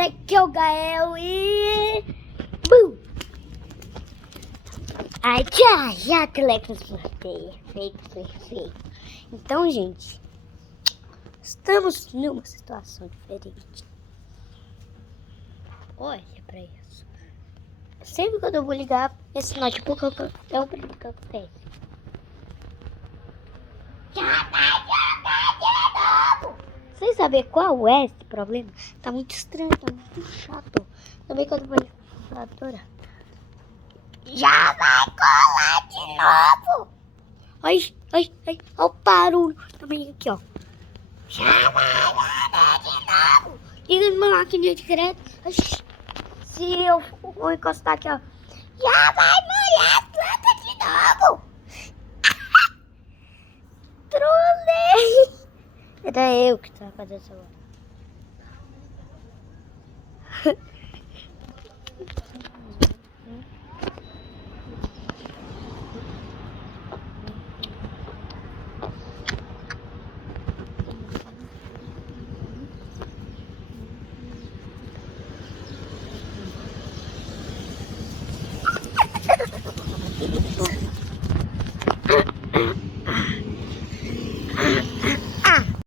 galera, aqui é o Gael e... Bum! Ai, já teletransportei. Perfeito. Então, gente, estamos numa situação diferente. Olha pra isso. Sempre quando eu vou ligar esse notebook, é o primeiro que acontece. Sem saber qual é esse problema, tá muito estranho, tá muito chato. Também quando eu vou ligar a calculadora, já vai colar de novo. Ai, olha o barulho. Também aqui, ó. Já vai colar de novo. Liga numa máquina de crédito. Ai, se eu vou encostar aqui, ó. Já vai molhar a planta de novo. Trolei. Era eu que tava fazendo essa hora.